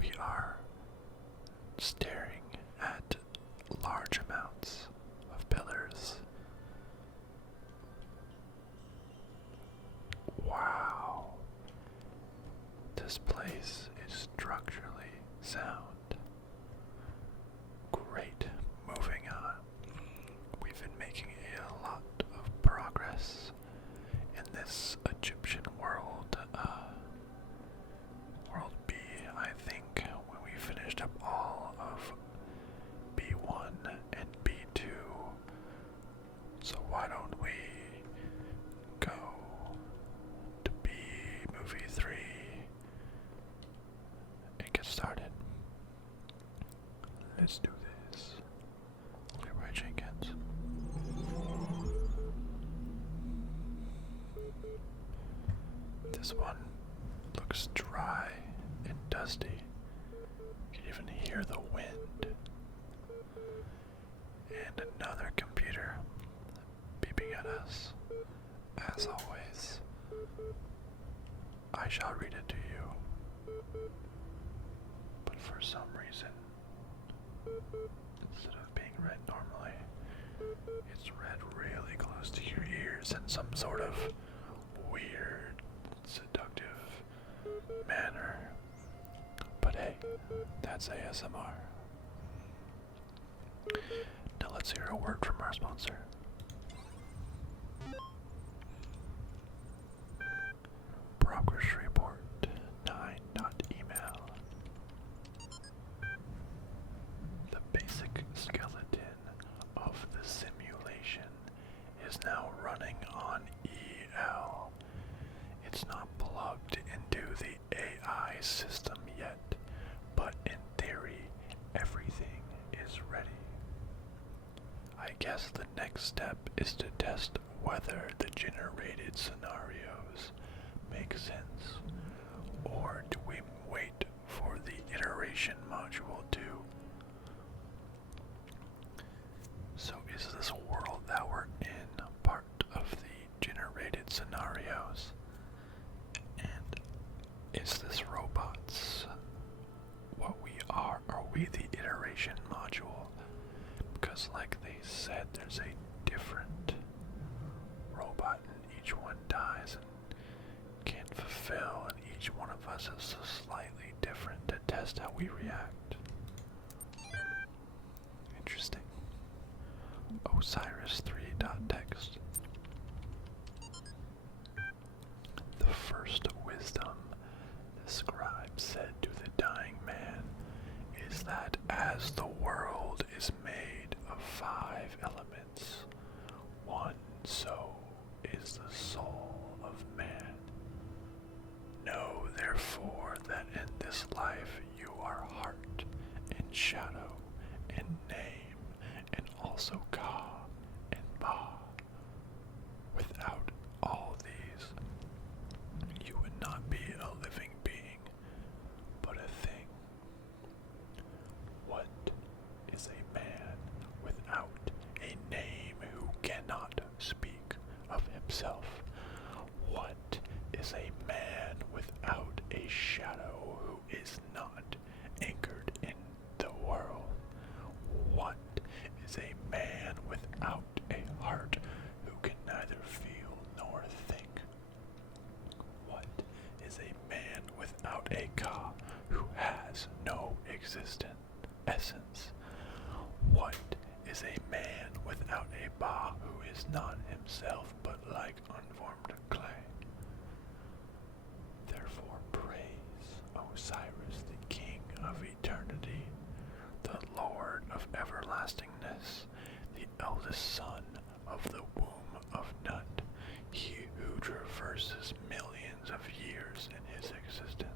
we are staring at large amounts of pillars. Wow. This place is structurally sound. Great. Moving on. We've been making a lot of progress in this Egyptian world. World B, I think, when we finished up all of B1 and B2. So why don't we go to B movie 3 and get started? Let's do this. Leroy Jenkins. This one looks dry and dusty. You can even hear the wind. And another computer beeping at us. As always, I shall read it to you. But for some reason, instead of being read normally, it's read really close to your ears in some sort of weird, seductive manner. But hey, that's ASMR. Now let's hear a word from our sponsor. Progress report 9.email. The basic skeleton of the simulation is now running on EL. It's not plugged into the AI system yet, but in theory, everything is ready. I guess the next step is to test whether the generated scenarios make sense, or do we wait for the iteration module to? So is this world that we're in part of the generated scenarios? And is this robots what we are? Are we the iteration module? Because like they said, there's a different robot and each one dies and can't fulfill, and each one of us is so slightly different to test how we react. Interesting. Osiris3.text. The first wisdom the scribe said to the dying man is that as the world is made of 5 elements, one so is the soul of man. Know therefore that in this life you are heart and shadow and name and also Ka and Ba. Without all these, you would not be a living being, but a thing. What is a man without a name who cannot speak of himself? What is a man without a shadow who is not anchored in the world? What is a man without a heart who can neither feel nor think? What is a man without a Ka who has no existent essence? What is a man without a Ba who is not himself but like unformed clay? Therefore praise Osiris, the King of eternity, the Lord of everlastingness, the eldest son of the womb of Nut, he who traverses millions of years in his existence.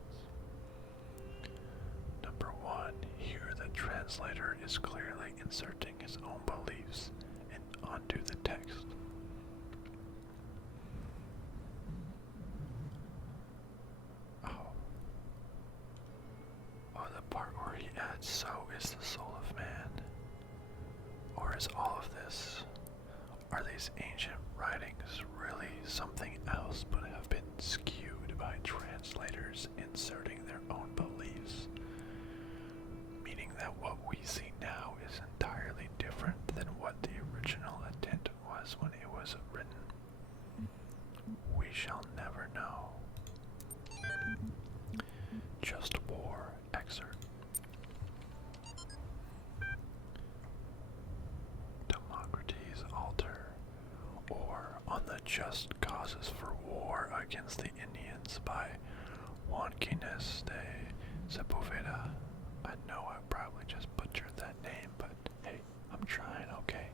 Number 1, here the translator is clearly inserting his own beliefs onto the text. Oh, the part where he adds, so is the soul of man. Or is all of this? Are these ancient writings really something else but have been skewed by translators inserting their own beliefs Just War excerpt. Democracies alter, or On the Just Causes for War Against the Indians by Juan Quines de Sepulveda. I know I probably just butchered that name, but hey, I'm trying, okay?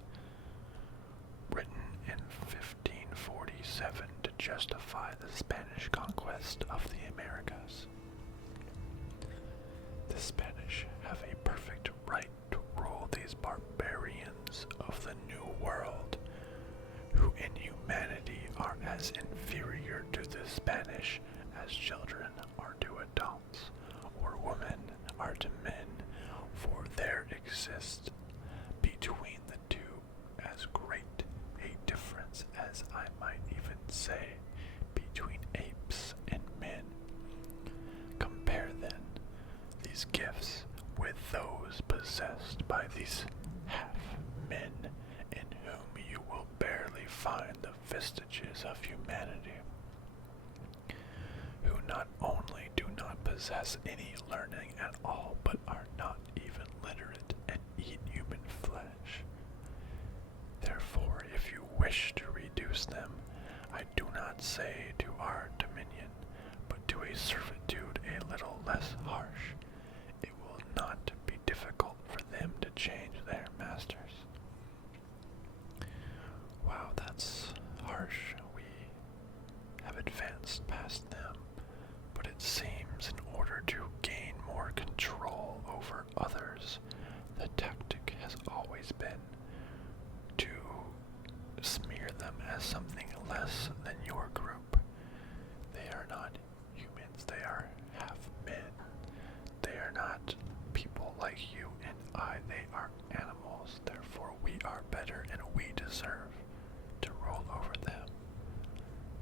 Written in 1547 to justify the Spanish conquest of the Americas. The Spanish have a perfect right to rule these barbarians of the New World, who in humanity are as inferior to the Spanish as children are to adults, or women are to men, for there exists between the two as great a difference as I might even say between apes and men. Compare then these gifts with those possessed by these half-men, in whom you will barely find the vestiges of humanity, who not only do not possess any learning at all, but are not even literate and eat human flesh. Therefore, if you wish to reduce them, I do not say to our dominion, but to a servitude a little less harsh, it will not be difficult for them to change their masters. Wow, that's harsh. We have advanced past them, but it seems in order to gain more control over others, the tactic has always been to smear them as something less than your group. They are not humans, they are half men. They are not people like you and I, they are animals. Therefore we are better and we deserve to rule over them.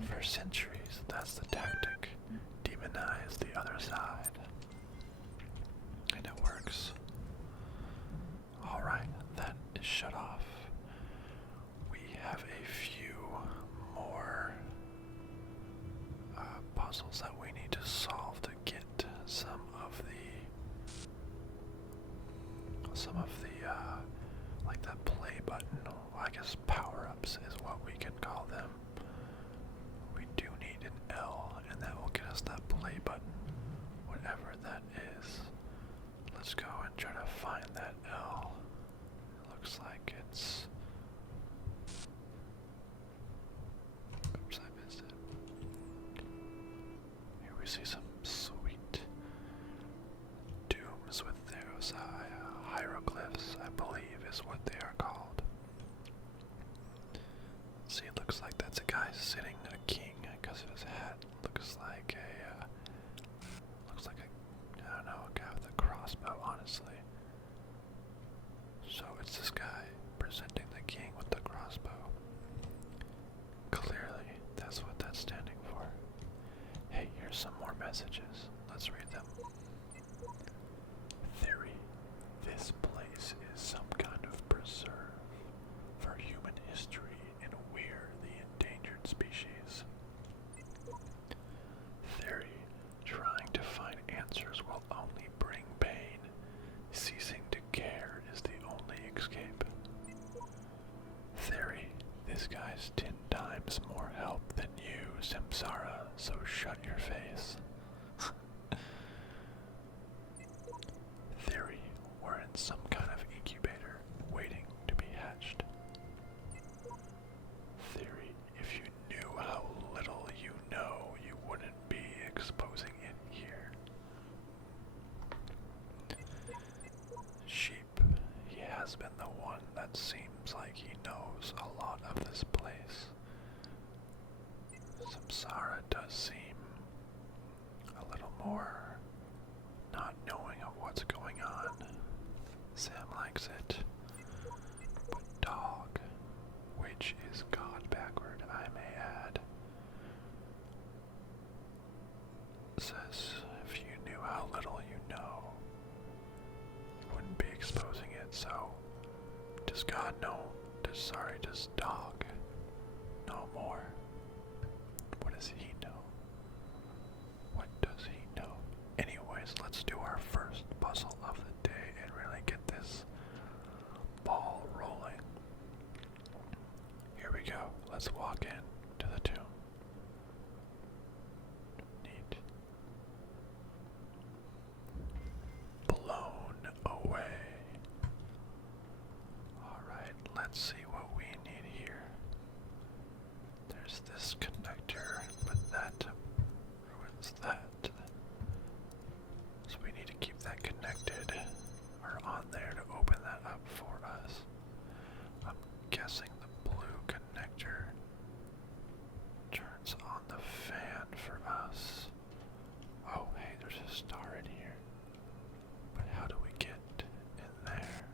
For centuries, that's the tactic. Demonize the other side. And it works. Alright, that is shut off. We have a few more puzzles that we need to solve to get some of the like that play button, I guess power-ups is what we can call them. We do need an L, and that will get us that play button, whatever that is. Let's go and try to find that L. Looks like it's... Oops, I missed it. Here we see some sweet dooms with those hieroglyphs, I believe is what they are called. See, it looks like that's a guy sitting, a king, because of his hat. Looks like a, I don't know, a guy with a crossbow, honestly. So it's this guy presenting the king with the crossbow. Clearly, that's what that's standing for. Hey, here's some more messages. Let's read them. Theory. This place is some kind of preserve for human history, and we're the endangered species. Theory. Trying to find answers will only bring pain. Ceasing to care is the only escape. Theory. This guy's 10 times more help than you, Samsara, so shut your face. Theory. We're in some kind of incubator, waiting to be hatched. Theory. If you knew how little you know, you wouldn't be exposing it here. Sheep. He has been the one that seems like he knows a lot of this place. Samsara does seem a little more not knowing of what's going on. Sam likes it. But dog, which is God backward, I may add, says if you knew how little you know, you wouldn't be exposing it. So does God know? Does dog know more? What does he know? What does he know? Anyways, guessing the blue connector turns on the fan for us. Oh, hey, there's a star in here. But how do we get in there?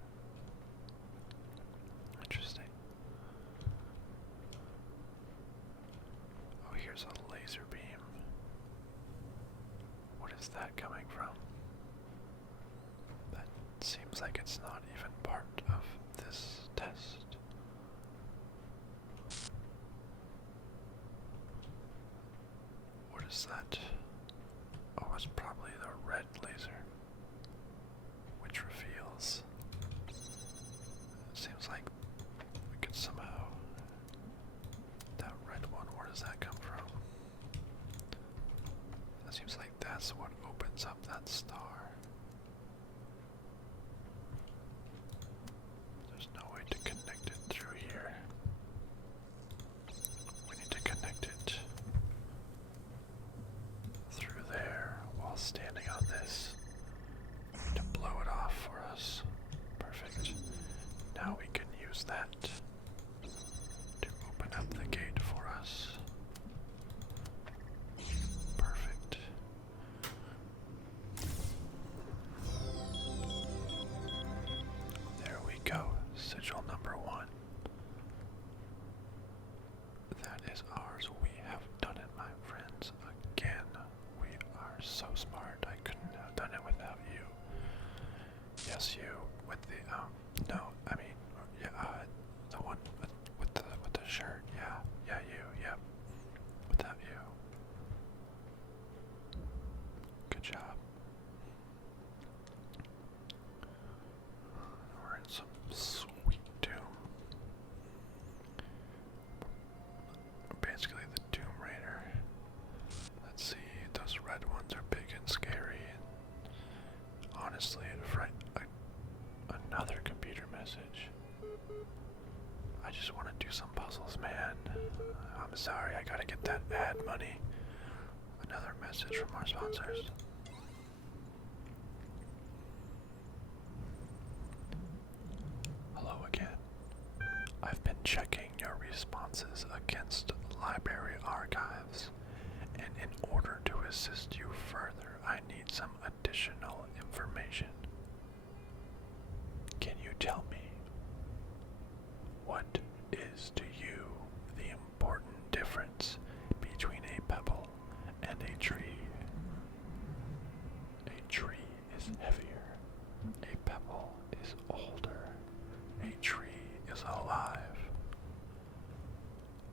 Interesting. Oh, here's a laser beam. What is that coming from? That seems like it's not even part of this test. What is that? Oh, it's probably the red laser, which reveals. It seems like we could somehow. That red one, where does that come from? That seems like that's what opens up that star. There's no way to connect it through here. We need to connect it through there while standing on this to blow it off for us. Perfect. Now we can use that to open up the gate for us. Perfect. There we go. Sigil number 1. That is ours. We have done it, my friends. Again, we are so smart. I couldn't have done it without you. Yes, you with the no, I mean, yeah, the one with the shirt. Yeah, you. Yep. Without you. Good job. We're in some sweet doom. Basically the Tomb Raider. Let's see, those red ones are big and scary, and honestly, another computer message. I just want to do some puzzles, man. I'm sorry, I gotta get that ad money. Another message from our sponsors. Hello again. I've been checking your responses against library archives, and in order to assist you further, I need some additional information. Can you tell me, what is to you the important difference between a pebble and a tree? A tree is heavier. A pebble is older. A tree is alive.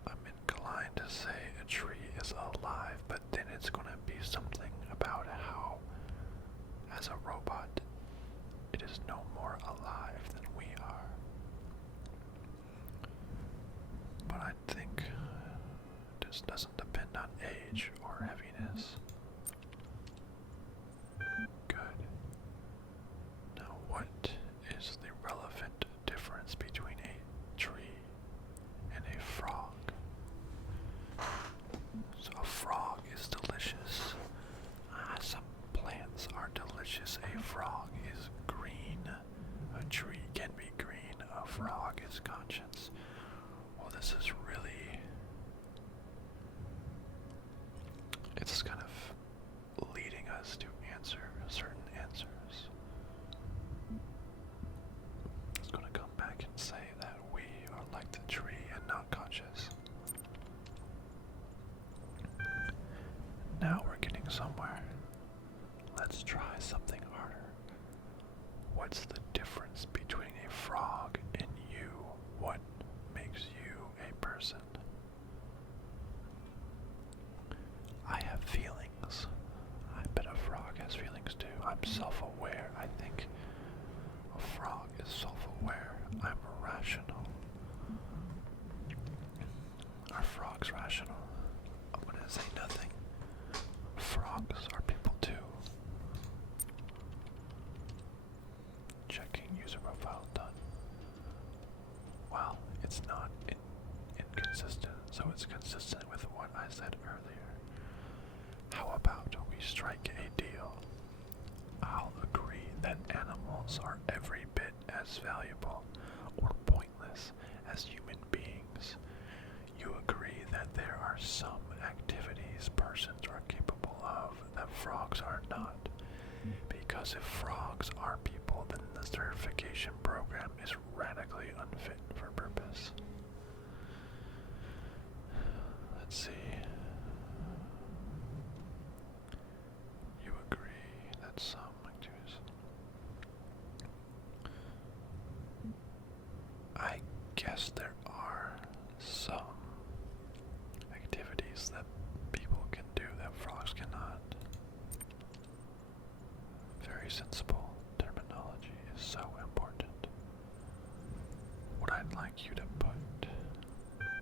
I'm inclined to say a tree is alive, but then it's going to be something about how, as a robot, it is no more alive than we are. But I think this doesn't depend on age or heaviness. Good. Now what is the relevant difference between a tree and a frog? So a frog is delicious. Some plants are delicious. A frog is green. A tree can be green. A frog is conscience. Well, this is really... It's kind of leading us to answer certain answers. It's going to come back and say that we are like the tree and not conscious. Now we're getting somewhere. Let's try something harder. What's the difference between a frog and you? What makes you a person? I have feelings. I bet a frog has feelings too. I'm self-aware. I think a frog is self-aware. I'm rational. Are frogs rational? I'm gonna say nothing. Frogs are people too. Checking user profile done. Well, it's not inconsistent, so it's consistent with what I said earlier. How about we strike a deal? I'll agree that animals are every bit as valuable or pointless as human beings, you agree that there are some activities persons are capable of that frogs are not. Because if frogs are people, then the certification program is radically unfit for purpose. Let's see. You agree that some activities... I guess there are some activities that people can do that frogs cannot. Very sensible. Terminology is so important. What I'd like you to put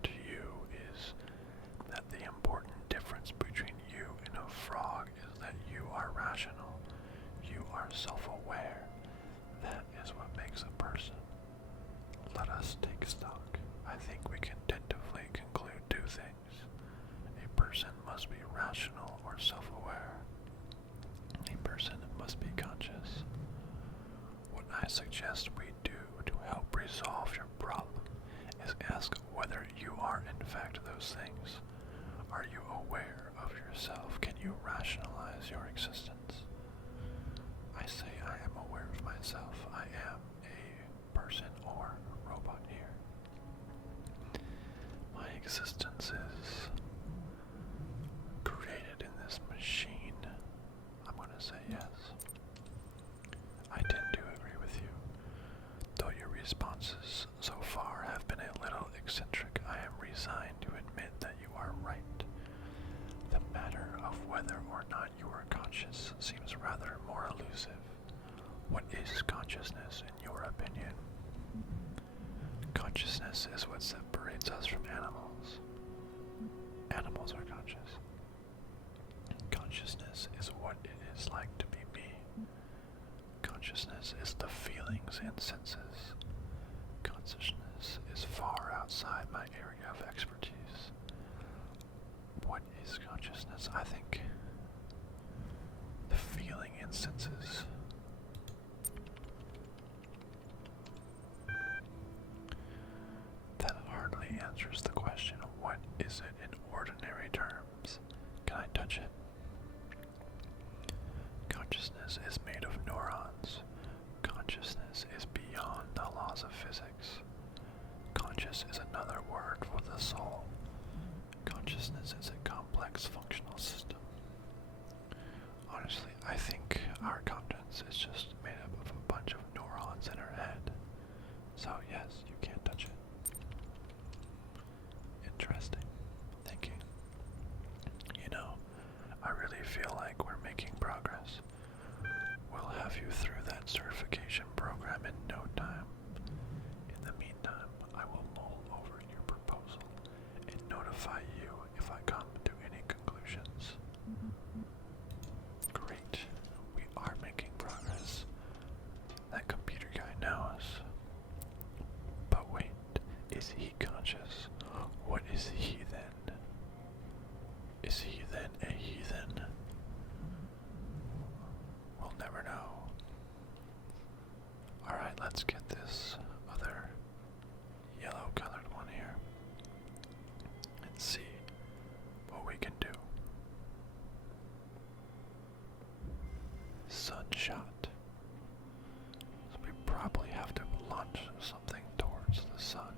to you is that the important difference between you and a frog is that you are rational. You are self-aware. That is what makes a person. Let us take stock. I think we can tentatively conclude two things. A person must be rational or self-aware. A person must be conscious. What I suggest we do to help resolve your problem is ask whether you are in fact those things. Are you aware of yourself? Can you rationalize your existence? I say I am aware of myself. I am a person or robot here. My existence is created in this machine. I'm going to say yes. I tend to agree with you. Though your responses so far have been a little eccentric, I am resigned to admit that you are right. The matter of whether or not you are conscious seems rather more elusive. What is consciousness in your opinion? Consciousness is what separates us from animals. Animals are conscious. Consciousness is what it is like to be me. Consciousness is the feelings and senses. Consciousness is far outside my area of expertise. What is consciousness? I think the feeling and senses. That hardly answers the question of what is it in ordinary terms. Can I touch it? Consciousness is made of neurons. Consciousness is beyond the laws of physics. Conscious is another word for the soul. Consciousness is a complex functional system. Honestly, I think our conscience is just made up of a bunch of neurons in our head. So yes, you can't touch it. Interesting thinking. You know, I really feel like we're making progress. We'll have you through that certification program in no time. In the meantime, I will mull over your proposal and notify you if I come to any conclusions. Great. We are making progress. That computer guy knows. But wait, is he conscious? What is he then? Is he then a heathen? We'll never know. Alright, let's get this other yellow colored one here and see what we can do. Sunshot. So we probably have to launch something towards the sun.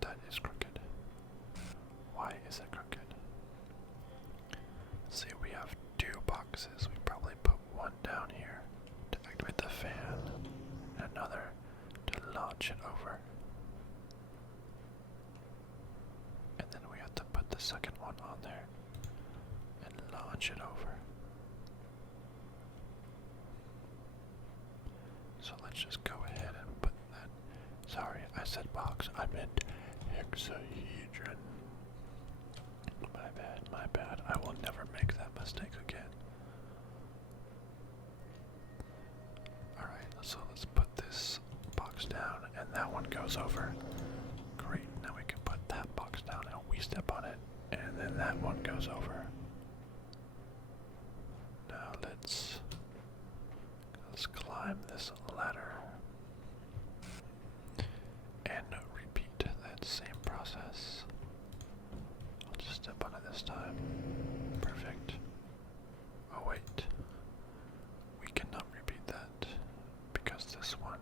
That is crooked. Why is it crooked? Let's see, we have two boxes. We probably put one down here to activate the fan, and another to launch it over. And then we have to put the second one on there and launch it over. So let's just go ahead and put that. Sorry, I said box. I meant hexahedron. My bad. I will never make that mistake again. Alright, so let's put this box down, and that one goes over. Great, now we can put that box down, and we step on it, and then that one goes over. Now let's climb this ladder. process. I'll just step on it this time. Perfect. Oh wait. We cannot repeat that because this one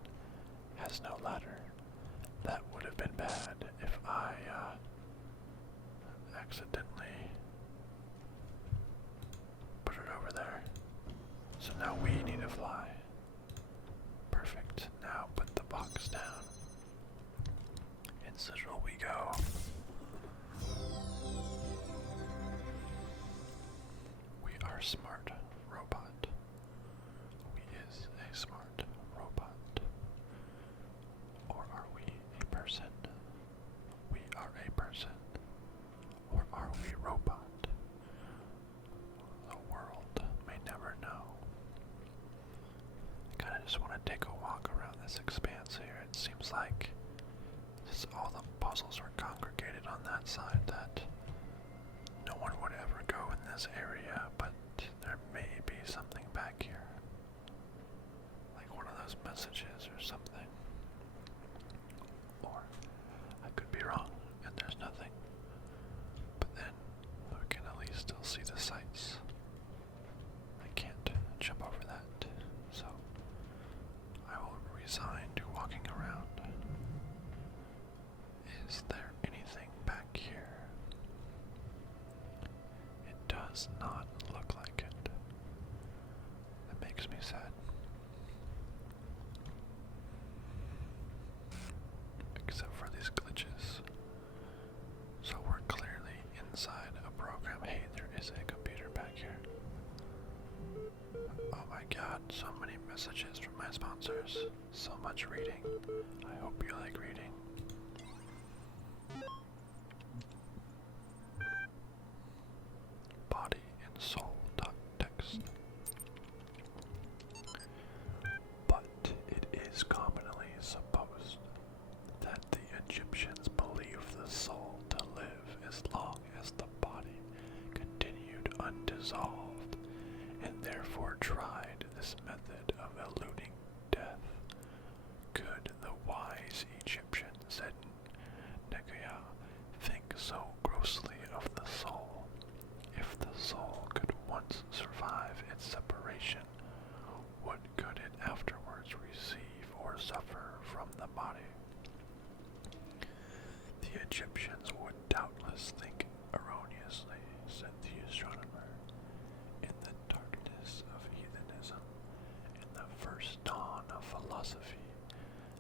has no ladder. That would have been bad if I accidentally put it over there. So now we need to fly. Perfect. Now put the box down. And sigil we go. We are smart robot. We is a smart robot. Or are we a person? We are a person. Or are we robot? The world may never know. I kinda just want to take a walk around this expanse here. It seems like since all the puzzles are congregated on that side that no one would ever go in this area, but there may be something back here. Like one of those messages or something. Or I could be wrong and there's nothing. But then we can at least still see the sights. I can't jump over that, so I will resign to walking around. Is there anything back here? It does not look like it. That makes me sad. Except for these glitches. So we're clearly inside a program. Hey, there is a computer back here. Oh my god, so many messages from my sponsors. So much reading. I hope you like reading. Body and soul text. But it is commonly supposed that the Egyptians believed the soul to live as long as the body continued undissolved, and therefore tried this method of eluding death. Could the wise Egyptian, said Nekaya, think so grossly of the soul? If the soul could once survive its separation, what could it afterwards receive or suffer from the body? The Egyptians would doubtless think erroneously, said the astronomer, in the darkness of heathenism, in the first dawn of philosophy,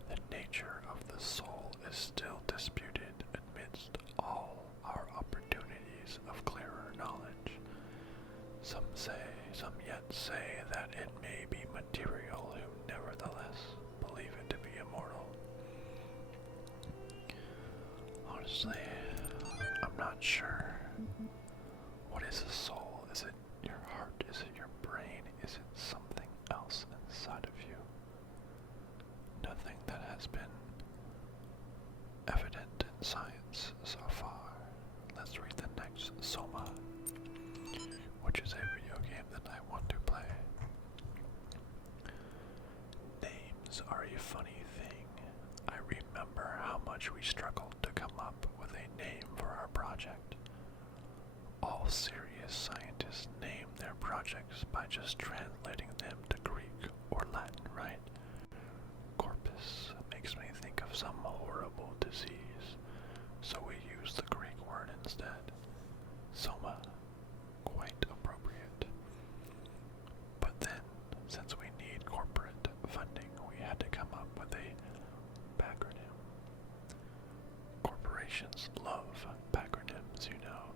the nature of the soul is still disputed amidst all our opportunities of clearer knowledge. Some yet say that it may be material who nevertheless believe it to be immortal. Honestly, I'm not sure. What is a soul? Is it your heart? Is it your brain? Is it something else inside of you? Nothing that has been evident in science so far. Let's read the next Soma, which is a video game that I want to play. Names are a funny thing. I remember how much we struggled to come up with a name for our project. All serious scientists name their projects by just translating them to Greek or Latin, right? Corpus makes me think of some horrible disease, so we use the Greek word instead. Soma, quite appropriate. But then, since we need corporate funding, we had to come up with a backronym. Corporations love backronyms, you know.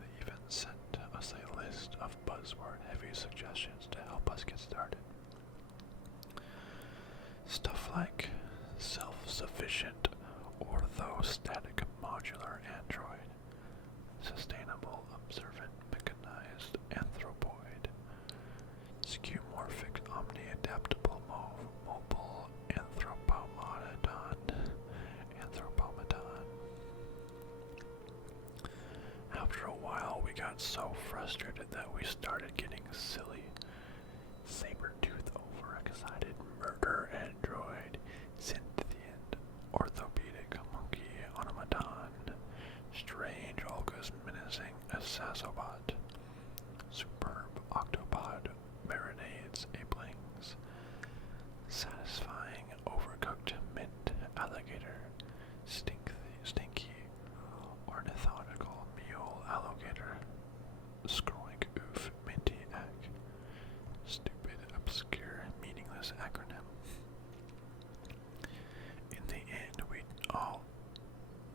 They even sent us a list of buzzword-heavy suggestions to help us get started. Stuff like self-sufficient, orthostatic modular android, sustainable observant mechanized anthropoid, skeuomorphic omni-adaptable mobile anthropomaton. After a while, we got so frustrated that we started getting silly. Saber-tooth overexcited murder android, sentient orthopedic monkey Sassobot. Superb octopod marinades aplings. Satisfying overcooked mint alligator. Stinky ornithological mule alligator. Scroink oof minty egg. Stupid, obscure, meaningless acronym. In the end, we all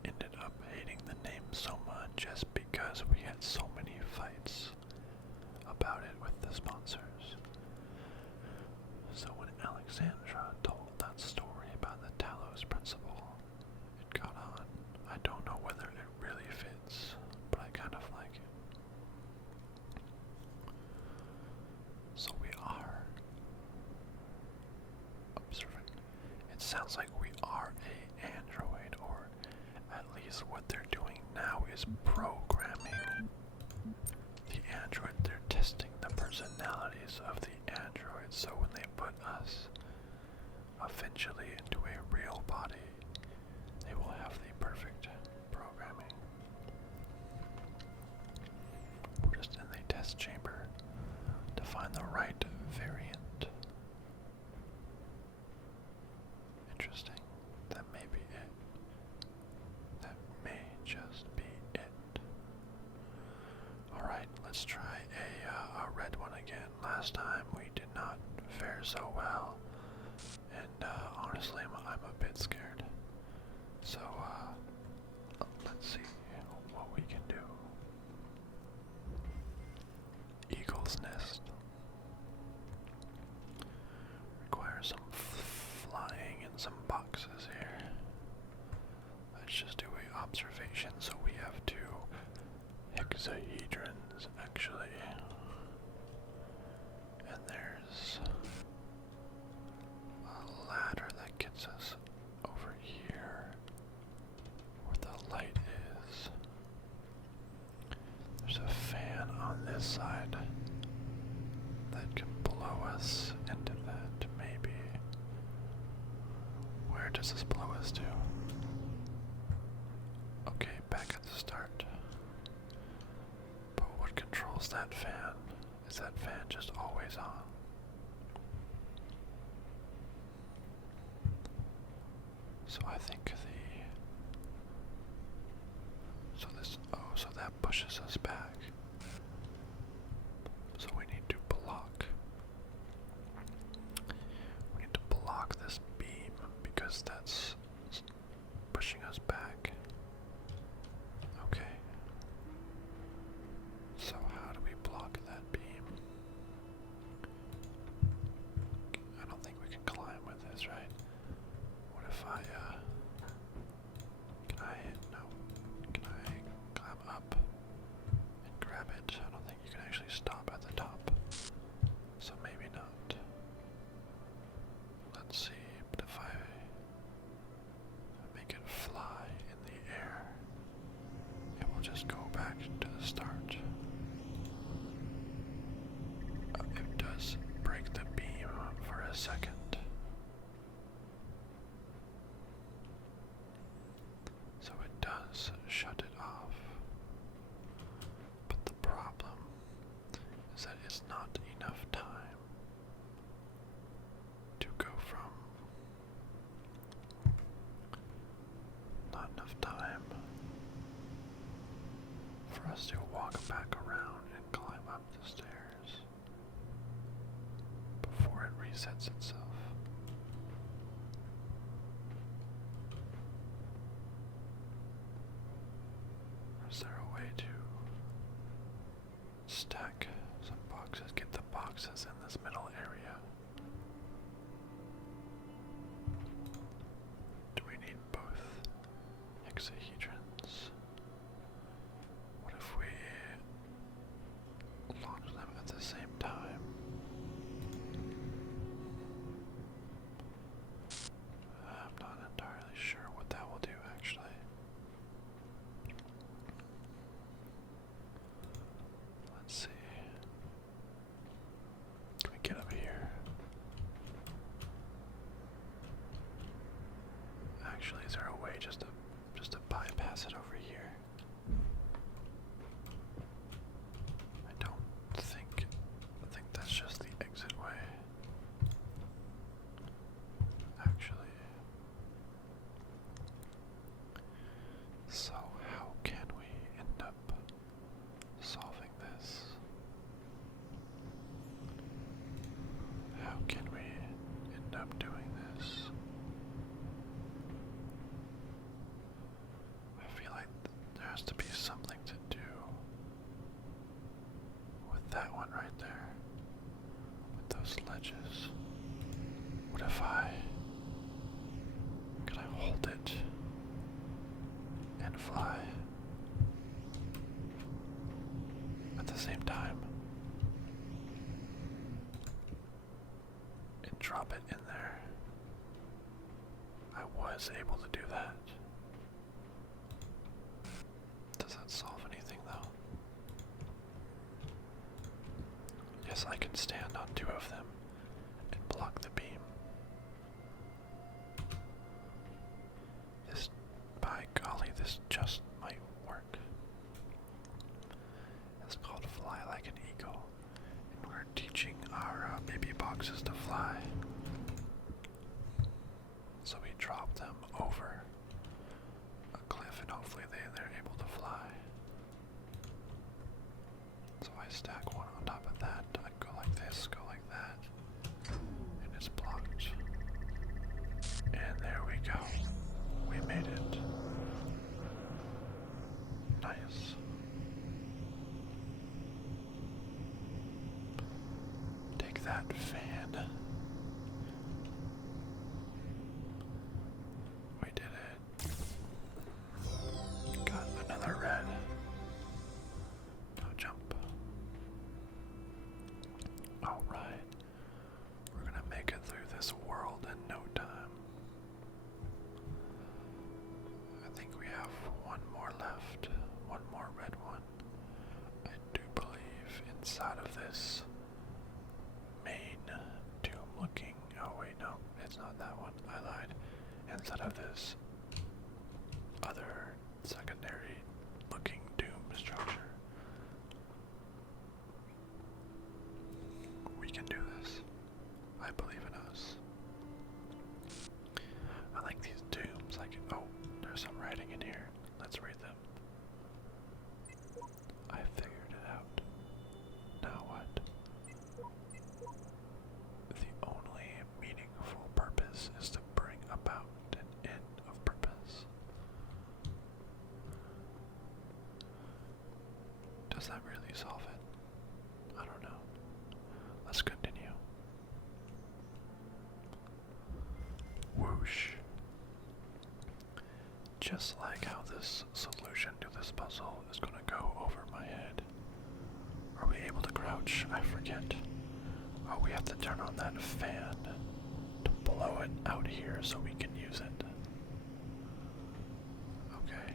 ended up hating the name so much just because we had so many fights about it with the sponsors. So when Alexandra told that story about the Talos principle, it got on. I don't know whether it really fits, but I kind of like it. So we are observant. It sounds like we are a android, or at least what they're doing now is programming the android. They're testing the personalities of the android, so when they put us eventually into a real body, they will have the perfect programming. We're just in the test chamber to find the right variant. Interesting. That may be it. That may just be it. Alright, let's try a red one again. Last time we did not fare so well, and honestly I'm a bit scared. So let's see what we can do. Eagle's nest. Requires some flying and some boxes here. Let's just do a observation. So we have two hexahedrons actually. And there's a ladder that gets us over here where the light is. There's a fan on this side that can blow us into that, maybe. Where does this blow us to? Okay, back at the start. But what controls that fan? Is that fan just always on? So I think so that pushes us back. So we need to block. We need to block this beam because that's pushing us back. Okay. So how do we block that beam? I don't think we can climb with this, right? What if I, can I, no. Can I climb up and grab it? I don't think you can actually stop at the top. So maybe not. Let's see, but if I make it fly in the air, it will just go back to the start. It does break the beam for a second. So it does shut it off. But the problem is that it's not enough time to go from not enough time for us to walk back around and climb up the stairs before it resets itself. Is there a way to stack some boxes, get the boxes in this middle area? Do we need both hexahedrons? What if we launch them at the same time? I'm not entirely sure what that will do actually. Let's see. Can we get up here? Actually, is there a way just to bypass sledges. What if could I hold it and fly at the same time and drop it in there? I was able to do that. Does that solve anything though? Yes, I can stand on two of them and block the beam. By golly, this just might work. It's called Fly Like an Eagle, and we're teaching our baby boxes to fly. So we drop them over a cliff, and hopefully they're able to fly. So I stack one on top of that. I go like this, go like that, and it's blocked. And there we go. We made it. Nice. Take that, fan. We did it. Got another red. Now jump. Alright. We're gonna make it through this world in no time. I think we have one more left. One more red one. I do believe inside of this main tomb looking. Oh wait, no, it's not that one. I lied. Inside of this other secondary looking tomb structure. We can do this. I believe in us. I like these tombs. Oh, there's some writing in here. Let's read them. I figured it out. Now what? The only meaningful purpose is to bring about an end of purpose. Does that really solve it? I don't know. Let's continue. Whoosh. Just like how this solution to this puzzle is going to go over my head. Are we able to crouch? I forget. Oh, we have to turn on that fan to blow it out here so we can use it. Okay.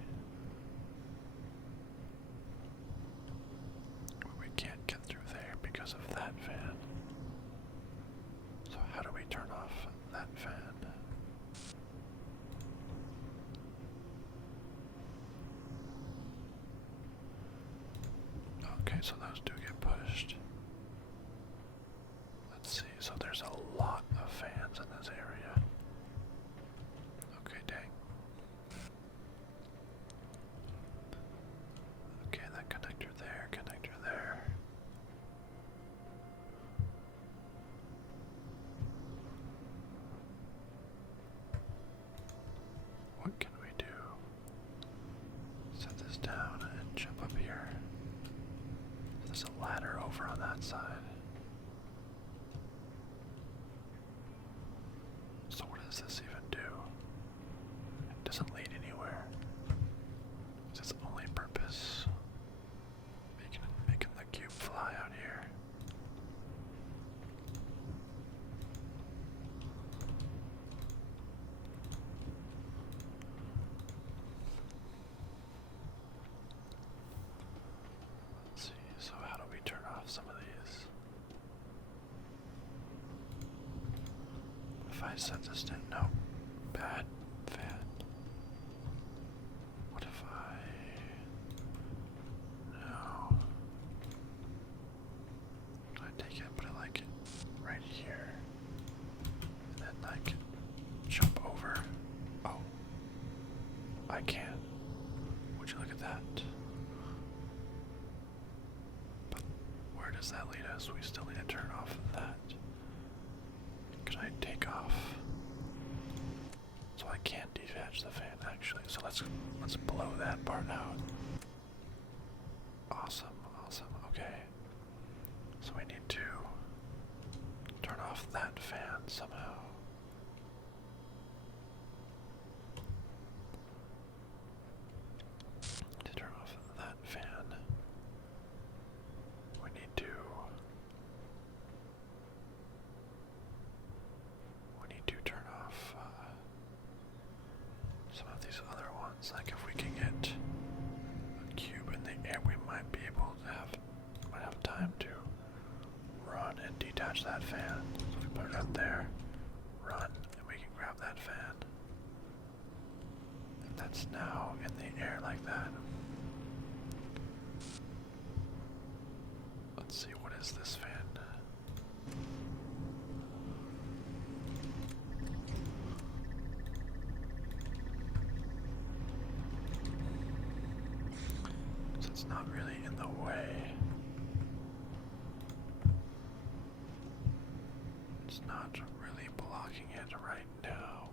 We can't get through there because of that fan. So how do we turn off that fan? Okay, so those do get pushed. Let's see, so there's a lot of fans in this area. Okay, dang. Okay, that connector there, connector there. What can we do? Set this down and jump up here. There's a ladder over on that side. So what does this even do? It doesn't lead anywhere. It's its only purpose. Making the cube fly out here. Let's see, so how do we turn off some of these? If I set this down, no, bad fan. What if no. I take it, put it like right here. And then I can jump over. Oh. I can. Would you look at that? But where does that lead us? We still need to turn off that. Can I take off? So I can't detach the fan actually. So let's blow that part out. Awesome, awesome. Okay. So we need to turn off that fan somehow. To turn off that fan, we need to turn off some of these other ones. Like if we can get a cube in the air, we might be able to have time to run and detach that fan. So if we put it up there, run, and we can grab that fan. And that's now in the air like that. Let's see, what is this fan? So it's not really in the way. It's not really blocking it right now.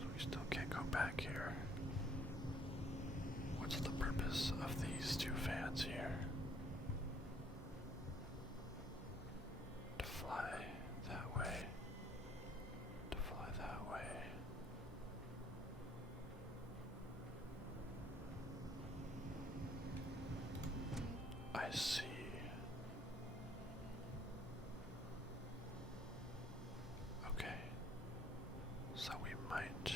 So we still can't go back here. What's the purpose of these two fans here? To fly that way. To fly that way. I see. Okay. So we might...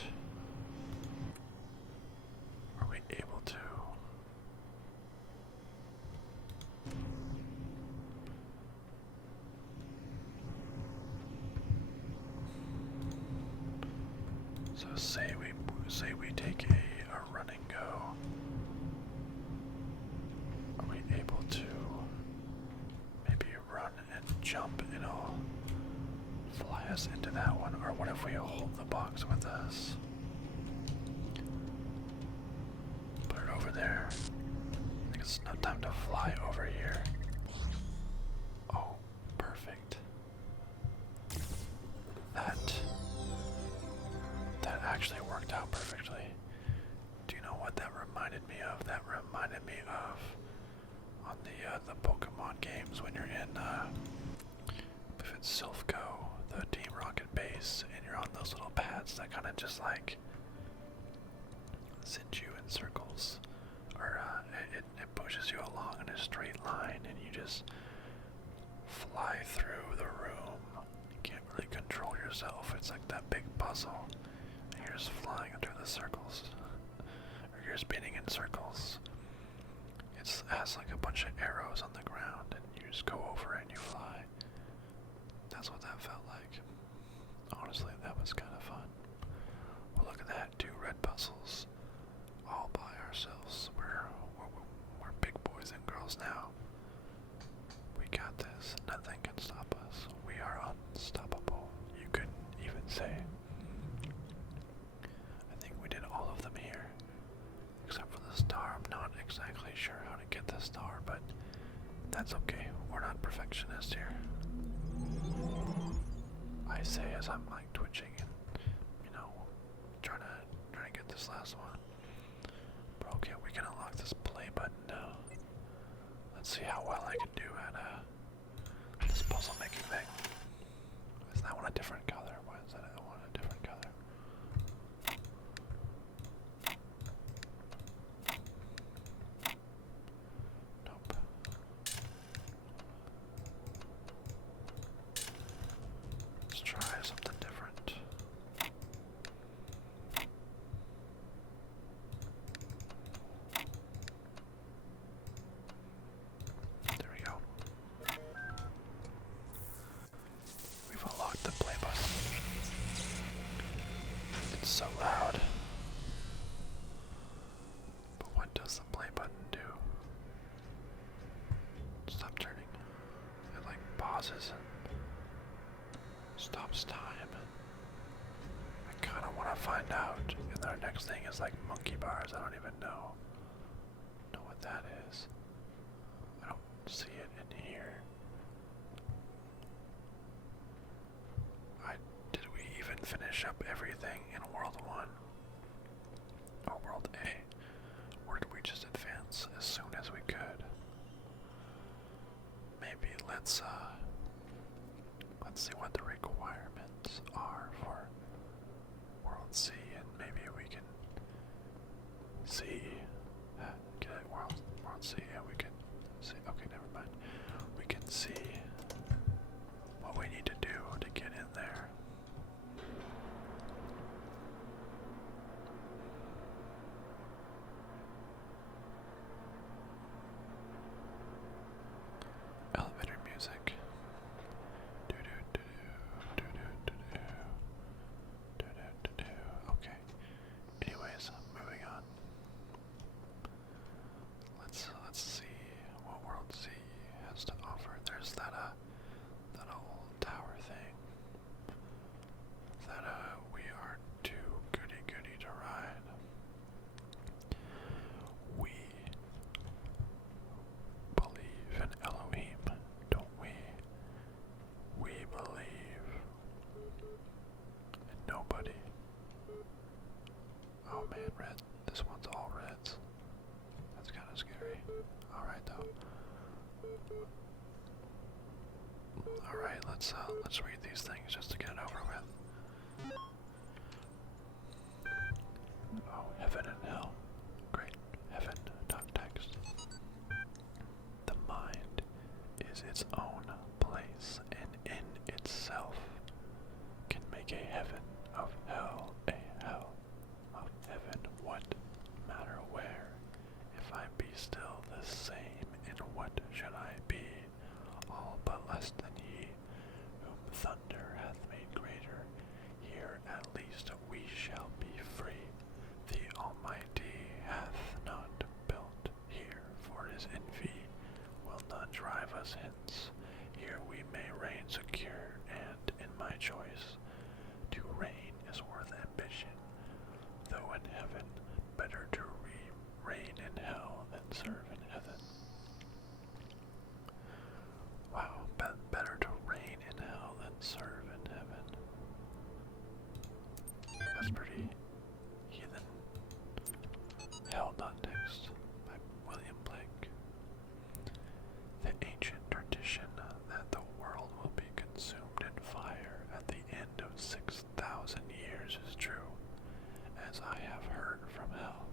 Are we able to... So say we take a run and go. Are we able to maybe run and jump and it'll fly us into that one? Or what if we hold the box with us? Put it over there. I think it's not time to fly over here. Oh, perfect. That actually worked out perfectly. Do you know what that reminded me of? That reminded me of on the Pokemon games when you're in if it's Silphco, the Team Rocket base, and you're on those little pads that kind of just like send you in circles, or it pushes you along in a straight line, and you just fly through the room. You can't really control yourself. It's like that big puzzle, and you're just flying through the circles, or you're spinning in circles. It has like a bunch of arrows on the ground, and you just go over it and you fly. That's what that felt like. Honestly, that was kind of fun. Well, look at that, 2 red puzzles, all by ourselves. We're big boys and girls now. We got this. Nothing can stop us. We are unstoppable. You couldn't even say. I think we did all of them here, except for the star. I'm not exactly sure how to get the star, but that's okay. We're not perfectionists here. I say as I'm like twitching and, trying to get this last one. But okay, we can unlock this play button now. Let's see how well I can do at this puzzle making thing. Is that one a different color? Why is that one a different color? Nope. Let's try something different. There we go. We've unlocked the play button. It's so loud. But what does the play button do? Stop turning. It like pauses and stops time. I kinda wanna find out. And our next thing is like monkey bars. I don't even know what that is. I don't see it in here. Did we even finish up everything in World 1? world A? Or do we just advance as soon as we could? Maybe let's see what the requirements are for World C, and maybe we can see. Get it, World C, yeah, we can see. Okay, never mind. We can see what we need to do to get in there. Elevator music. Okay. Anyways, moving on. Let's see what World C has to offer. There's that old tower thing that we are too goody to ride. We believe in Elohim, don't we? We believe in nobody. Oh man, red. This one's all reds. That's kind of scary. Alright though. Alright, let's read these things just to get it over with. Oh, heaven and hell. Great. Heaven. Text. The mind is its own place, and in itself can make a heaven of hell a hell of heaven. What matter where? If I be still the same, in what should I be? All but less than ye, whom thunder hath made greater. Here at least we shall be free. The Almighty hath not built here for his envy, will not drive us hence. Here we may reign secure, and in my choice, to reign is worth ambition. Though in heaven, better to reign in hell than serve in heaven. Wow, better to reign in hell than serve in heaven. That's pretty heathen. Hell.text by William Blake. The ancient tradition that the world will be consumed in fire at the end of 6,000 years is true, as I have heard from hell.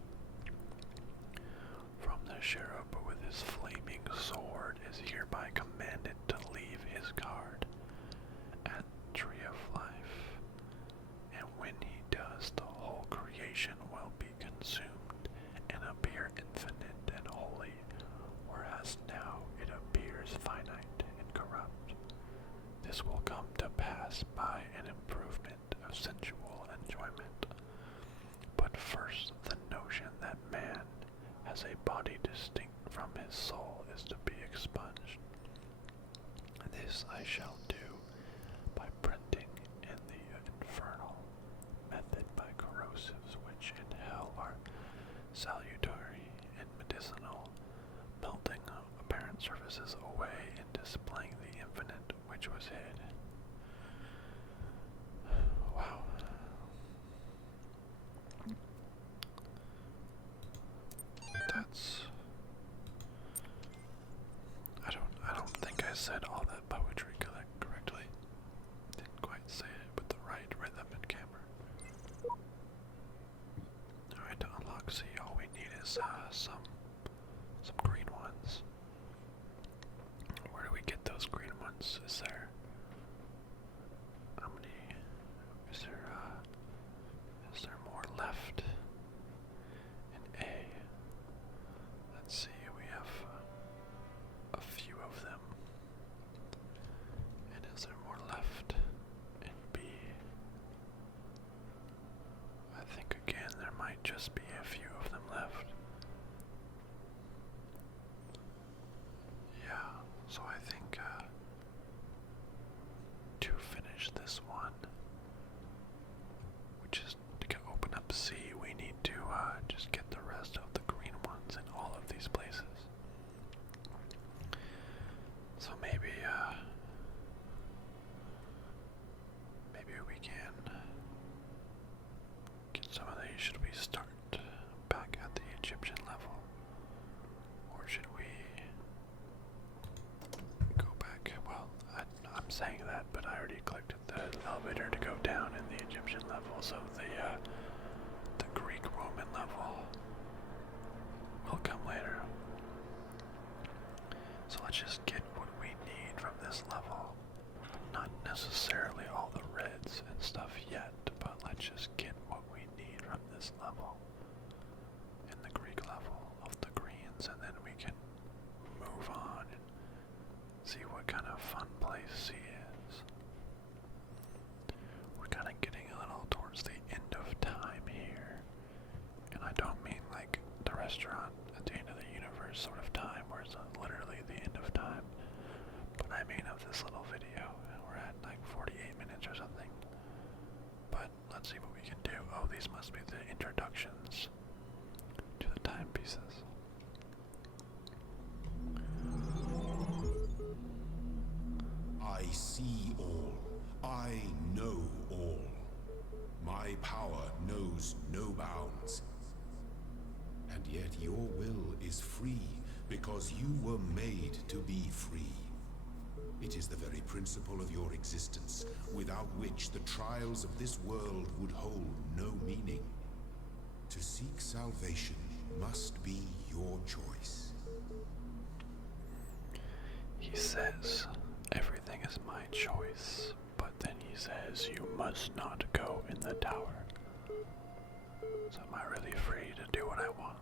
From the cherub with his flaming sword is hereby commanded to leave his guard at Tree of Life, and when he does, the whole creation will be consumed and appear infinite and holy, whereas now it appears finite and corrupt. This will come to pass by an improvement of sensual enjoyment. But first, the notion that man has a body distinct from his soul is to be expunged. This I shall do by printing in the infernal method by corrosives which in hell are salutary and medicinal, melting apparent surfaces away and displaying the infinite which was hid. Wow. That's... I don't think I said all that poetry correctly. Didn't quite say it with the right rhythm and camera. Alright, to unlock C, all we need is some green ones. Where do we get those green ones? Is there more left in A? Let's see, we have a few of them. And is there more left in B? I think again there might just be a few of them left. Yeah, so I think to finish this one, which is to open up C, we need to just get the rest of the green ones in all of these places. So maybe we can get some of these. Should we start gods and stuff yet, but let's just get what we need from this level and the Greek level of the greens, and then we can move on and see what kind of fun place C is. We're kind of getting a little towards the end of time here, and I don't mean like the restaurant at the end of the universe sort of time where it's literally the end of time, but I mean of this little video. We're at like 48 minutes or something, but let's see what we can do. Oh, these must be the introductions to the timepieces. I see all. I know all. My power knows no bounds. And yet your will is free because you were made to be free. It is the very principle of your existence, without which the trials of this world would hold no meaning. To seek salvation must be your choice. He says, everything is my choice, but then he says, you must not go in the tower. So am I really free to do what I want?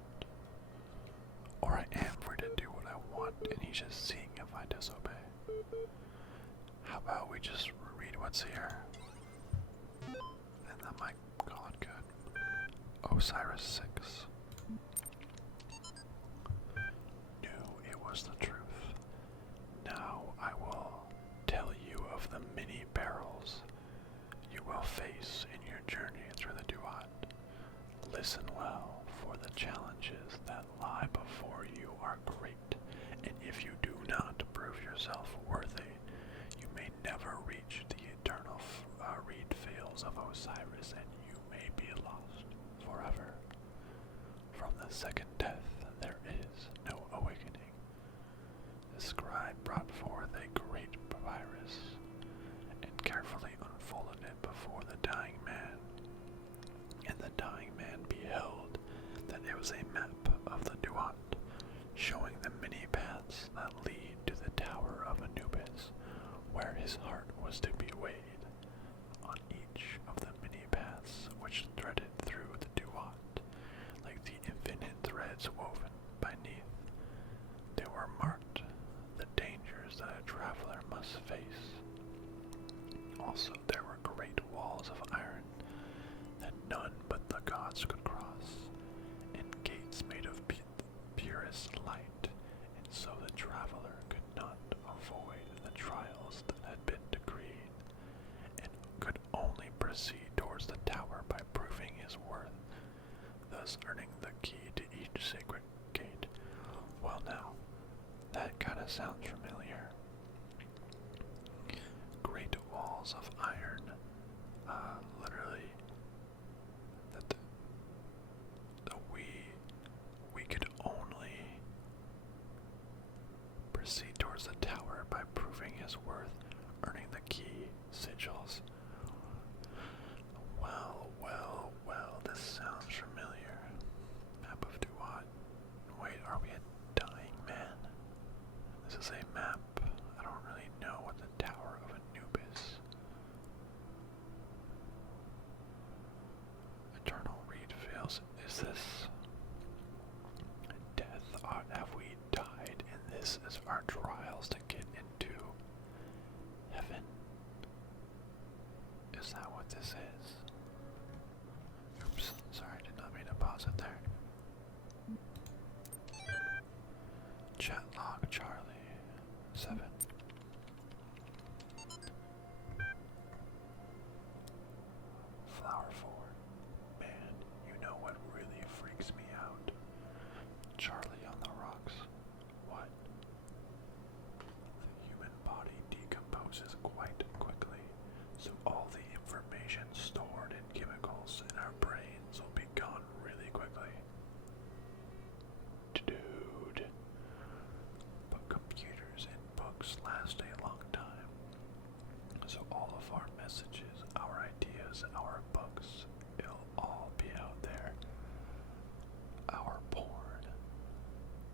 Or I am free to do what I want, and he's just seeing if I disobey. How about we just read what's here? And that might call it good. Osiris 6. Knew it was the truth. Now I will tell you of the many perils you will face in your journey through the Duat. Listen well, for the challenges that lie before you are great, and if you do not prove yourself worthy, you may never reach the eternal reed fields of Osiris, and you may be lost forever. From the second death there is no awakening. The scribe brought forth a great papyrus, and carefully unfolded it before the dying man. And the dying man beheld that it was a map of the Duat, showing the many paths that lead to the tower of Anubis, where his heart was to be weighed. On each of the many paths which threaded through the Duat, like the infinite threads woven beneath, they were marked the dangers that a traveler must face. Also there were great walls of iron that none but the gods could cross, and gates made of purest light, and so the traveler could not avoid the trials that had been decreed, and could only proceed towards the tower by proving his worth, thus earning the key to each sacred gate. Well now, that kind of sounds familiar. Great walls of iron, literally, that we could only proceed towards the tower by proving his worth, earning the key, sigils. Well, this sounds familiar. Map of Duat. Wait, are we a dying man? This is a map. I don't really know what the Tower of Anubis. Eternal reed fails. Is this death? Have we died? And this is our trials to get into heaven? Is that what this is? Oops, sorry, I did not mean to pause it there. Chat log Charlie 7. Flower 4. Man, you know what really freaks me out? Charlie on the rocks. What? The human body decomposes quite quickly, so all the information stored in chemicals in our brains will be gone really quickly. Dude. But computers and books last a long time. So all of our messages, our ideas, our books, it'll all be out there. Our porn.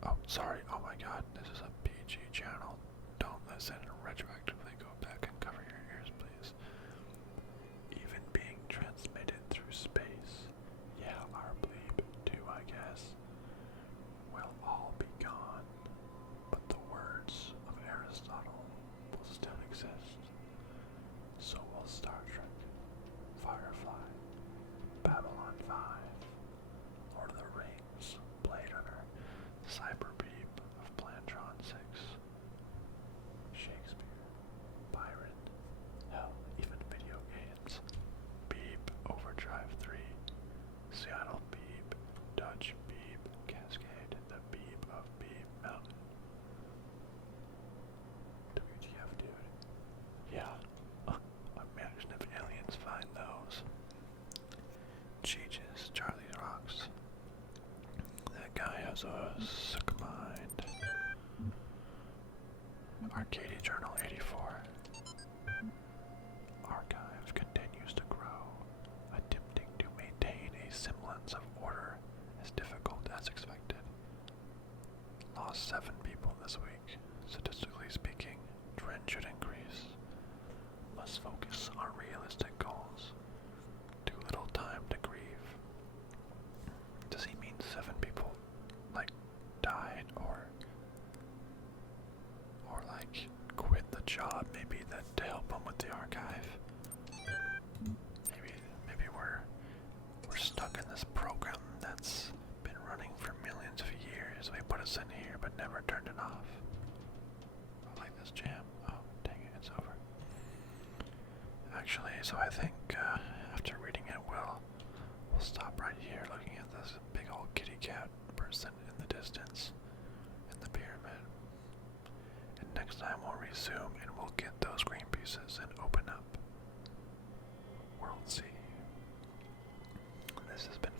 Oh, sorry. Oh my god, this is a PG channel. Don't listen and retroactively go back and cover your ears, please. has a sick mind. Arcadia Journal 84. Archive continues to grow. Attempting to maintain a semblance of order is difficult as expected. Lost 7 people this week. Statistically speaking, trend should increase. Must focus on realistic goals. Too little time to grieve. Does he mean 7 people, like, died, or like, quit the job, maybe, that to help him with the archive? Maybe we're stuck in this program that's been running for millions of years. They put us in here, but never turned it off. I like this jam. Oh, dang it, it's over. Actually, so I think, after reading it, we'll stop right here looking at this big old kitty cat person in the distance in the pyramid. And next time we'll resume and we'll get those green pieces and open up World C. This has been